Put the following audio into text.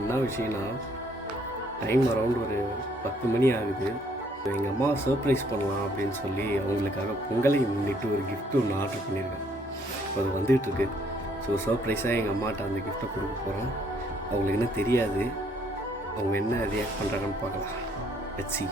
என்ன விஷயம்னா, time around ஒரு 10 மணி ஆகுது. எங்கள் அம்மாவை சர்ப்ரைஸ் பண்ணலாம் அப்படின்னு சொல்லி அவங்களுக்காக பொங்கலை முன்னிட்டு ஒரு கிஃப்ட் ஒன்று ஆர்டர் பண்ணியிருக்கேன். இப்போ அது வந்துகிட்ருக்கு. ஸோ சர்ப்ரைஸாக எங்கள் அம்மாட்ட அந்த கிஃப்ட்டை கொடுக்க போகிறோம். அவங்களுக்கு என்ன தெரியாது. அவங்க என்ன ரியாக்ட் பண்ணுறாங்கன்னு பார்க்கலாம். Let's see.